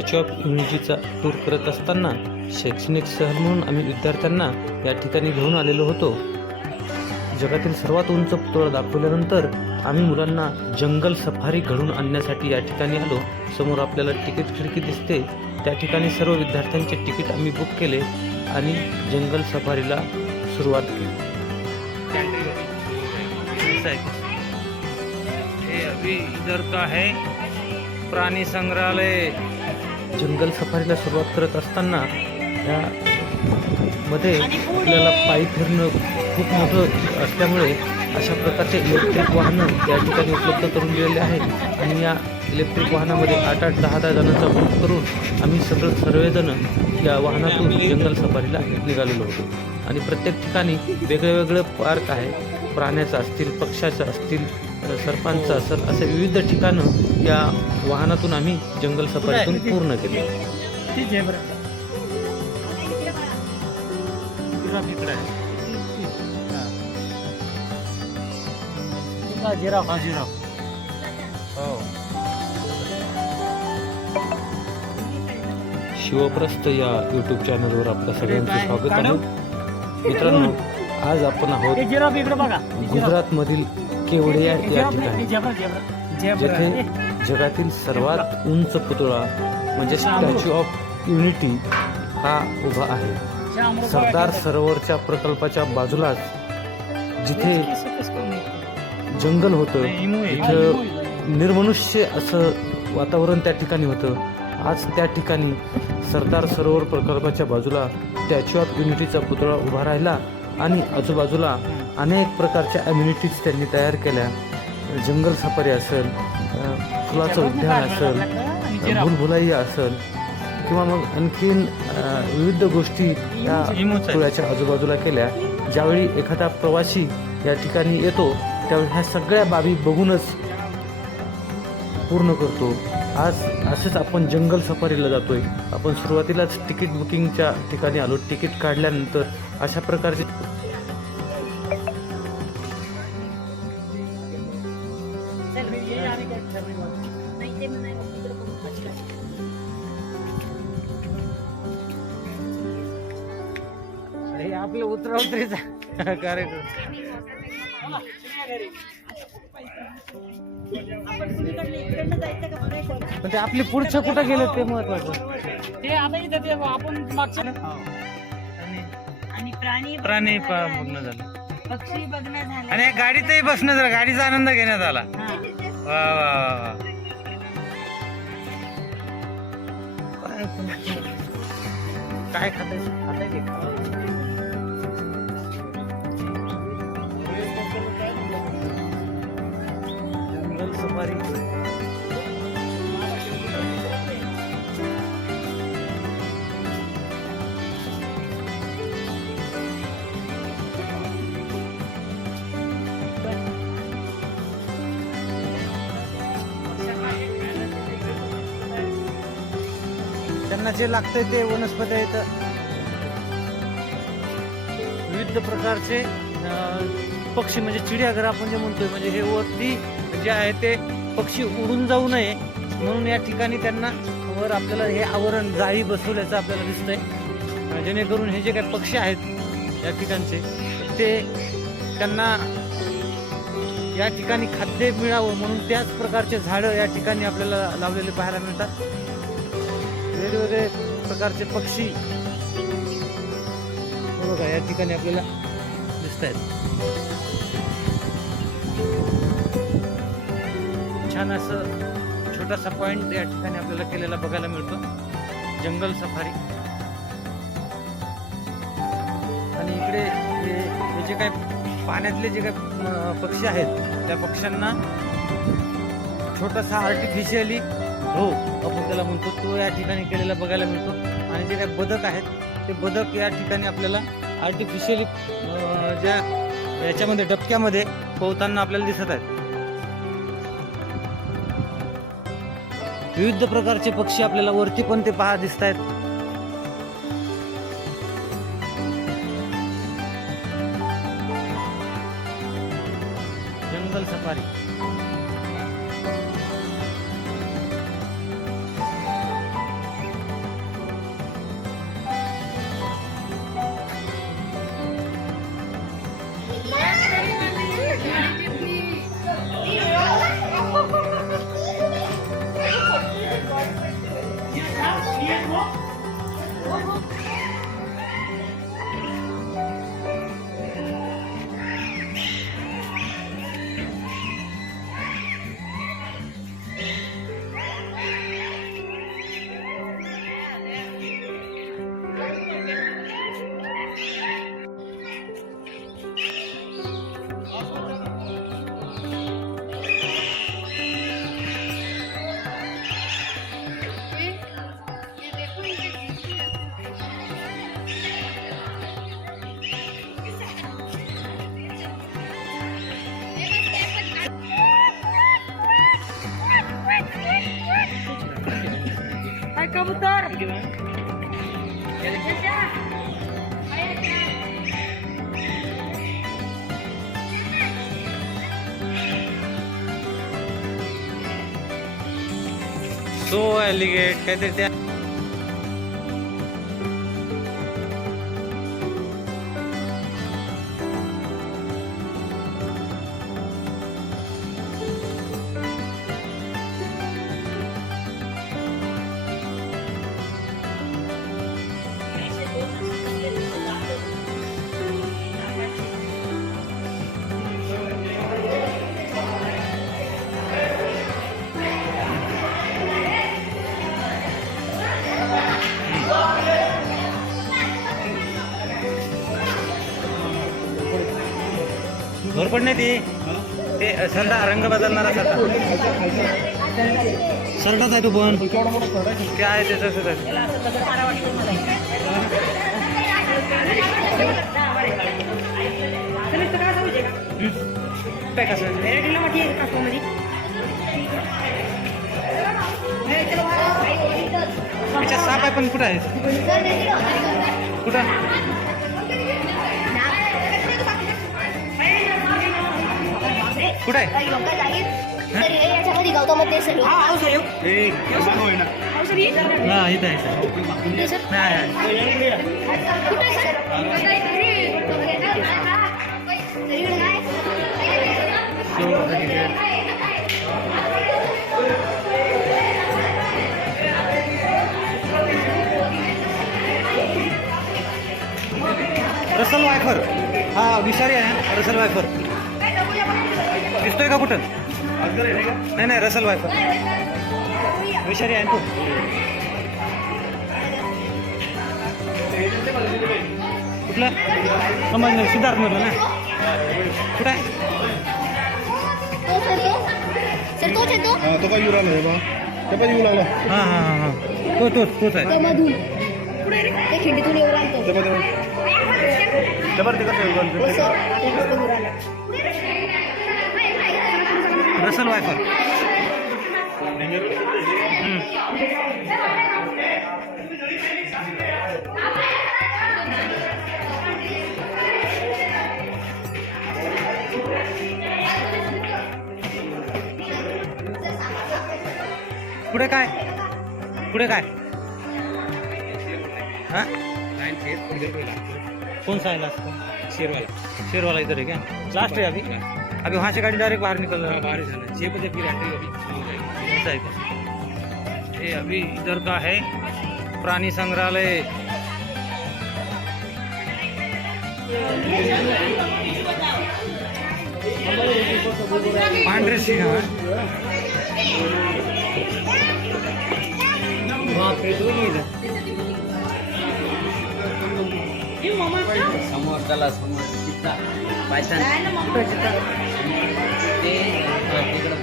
Statue of युनिटीचा tour करत असताना शैक्षणिक सहल म्हणून आम्ही विद्यार्थ्यांना या ठिकाणी घेऊन आलेलो होतो. जगातील सर्वात उंच पुतळा दाखवल्यानंतर आम्ही मुलांना जंगल सफारी घडून आणण्यासाठी या ठिकाणी आलो. समोर आपल्याला तिकीट खिडकी दिसते. त्या ठिकाणी सर्व विद्यार्थ्यांचे तिकीट आम्ही बुक केले आणि जंगल सफारीला सुरुवात केली. अभी इधर का है? प्राणी संग्रहालय. जंगल सफारीला सुरुवात करत असताना या मध्ये आपल्याला पायी फिरणं खूप मोठं असल्यामुळे अशा प्रकारचे इलेक्ट्रिक वाहनं या ठिकाणी उपलब्ध करून दिलेले आहेत. आणि या इलेक्ट्रिक वाहनामध्ये आठ आठ दहा दहा जणांचा ग्रुप करून आम्ही सगळं सर्वजण या वाहनातून जंगल सफारीला निघालेलो होतो. आणि प्रत्येक ठिकाणी वेगळं वेगळं पार्क आहे प्राण्याचं असतील पक्ष्याचं असतील सर्पांचं असेल असे विविध ठिकाणं या वाहनातून आम्ही जंगल सफारीतून पूर्ण केले. ती झेब्रा जिराफ इकडे आहे. हा. जिराफ हा जिराफ. हो. शिवप्रस्त या यूट्यूब चॅनलवर आपल्या सगळ्यांचे स्वागत आहे. मित्रांनो आज आपण आहोत हे गुजरातमधील केवडिया या ठिकाणी जेथे जगातील सर्वात उंच पुतळा म्हणजे स्टॅच्यू ऑफ युनिटी हा उभा आहे. सरदार सरोवरच्या प्रकल्पाच्या बाजूलाच जिथे जंगल होतं इथं निर्मनुष्य असं वातावरण त्या ठिकाणी होतं. आज त्या ठिकाणी सरदार सरोवर प्रकल्पाच्या बाजूला स्टॅच्यू ऑफ युनिटीचा पुतळा उभा राहिला. आणि आजूबाजूला अनेक प्रकारच्या ॲम्युनिटीज त्यांनी तयार केल्या. जंगल सफारी असेल फुलाचं उद्यान असेल भुलभुलाई असेल किंवा मग आणखीन विविध गोष्टी या पुतळ्याच्या आजूबाजूला केल्या. ज्यावेळी एखादा प्रवासी या ठिकाणी येतो त्यावेळी ह्या सगळ्या बाबी बघूनच पूर्ण करतो. आज असंच आपण जंगल सफारीला जातो आहे आपण सुरुवातीलाच तिकीट बुकिंगच्या ठिकाणी आलो. तिकीट काढल्यानंतर अशा प्रकारचे आपलं उतरा उतरीचा कार्यक्रम. पण ते आपली पुढचं कुठं गेलं ते महत्वाचं. ते आता इथं ते आपण मागच्या आणि प्राणी प्राणी बघणं प- झाले, बघणं झालं. पक्षी बघणं झालं. आणि गाडीतही बसणं झालं. गाडीचा आनंद घेण्यात आला. हा. वा वा वा वा. काय खातायचं खाताय सफारी त्यांना जे लागतंय ते वनस्पती आहेत. विविध प्रकारचे पक्षी म्हणजे चिडियाघर आपण जे म्हणतोय म्हणजे हे वरती जे आहे ते पक्षी उडून जाऊ नये. म्हणून या ठिकाणी त्यांना वर आपल्याला हे आवरण जाळी बसवल्याचं आपल्याला दिसतंय. जेणेकरून हे जे काही पक्षी आहेत या ठिकाणचे ते त्यांना या ठिकाणी खाद्य मिळावं म्हणून त्याच प्रकारचे झाडं या ठिकाणी आपल्याला लावलेले पाहायला मिळतात. वेगवेगळे प्रकारचे पक्षी बघा या ठिकाणी आपल्याला दिसत आहेत छान असं छोटासा पॉइंट या ठिकाणी आपल्याला केलेला बघायला मिळतो. जंगल सफारी. आणि इकडे हे जे काही पाण्यातले जे काही पक्षी आहेत त्या पक्ष्यांना छोटासा आर्टिफिशियली हो आपण त्याला म्हणतो तो या ठिकाणी केलेला बघायला मिळतो. आणि जे काही बदक आहेत ते बदक या ठिकाणी आपल्याला आर्टिफिशियली ज्या याच्यामध्ये डबक्यामध्ये पोहताना आपल्याला दिसत आहेत. विविध प्रकारचे पक्षी आपल्याला वरती पण ते पहा दिसत आहेत जंगल सफारी. कबूतर सो ॲलिगेट काहीतरी त्या घोरपड नाही ती. ते सरडा रंग बदलणारा सरडा सरडाच आहे तो पण. काय आहे काय कसं? त्याच्या साप आहे पण कुठं आहे? कुठं? कुठं? आहे याच्यामध्ये गौतममध्ये सर हा इथं आहे इथं. नाही आहे रसल वायफर. हा विषारी आहे रसल वायफर. दिसतोय का कुठं? नाही नाही रसल वायफर विषारी आहे तो? कुठला? समज नाही सिद्धार्थ मधलं ना? कुठं आहे? सर तोच येतो हा तो काय येऊ लागला बाबा ते पण येऊ लागला हां हां हां हां. तो तोच तोच आहे. मधून ते खिंडीतून येऊ लागतो ते पण ते पण ते. कसं येऊ लागलं? हो सर. ते नुसतं येऊ लागलं. रसल वायफर पुढे काय? पुढे काय? हां? कोण सा है शेरवाला. शेरवाला इधर आहे का लास्ट आहे अभी. अभी वहाँ से गाड़ी डायरेक्ट बाहर निकल रहा है बाहर जाना छः बजे फिर आते अभी ऐसा है ये अभी इधर का है? प्राणी संग्रहालय. पांढरे सिंह समोर त्याला समोर. पायथन ते हा, तिकडं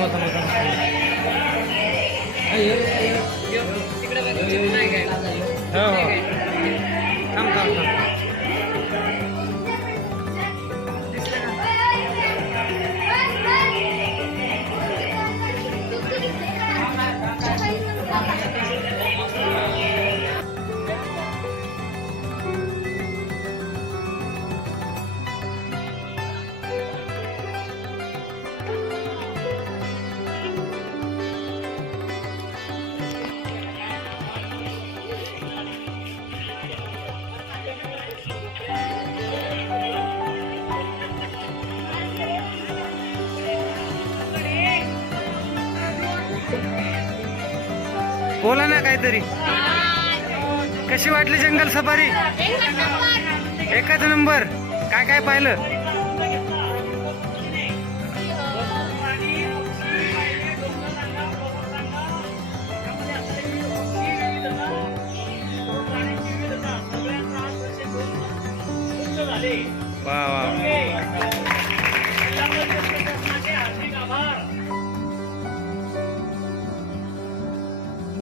はい、えー बोला ना काहीतरी. कशी वाटली जंगल सफारी? एकच नंबर. काय काय पाहिलं?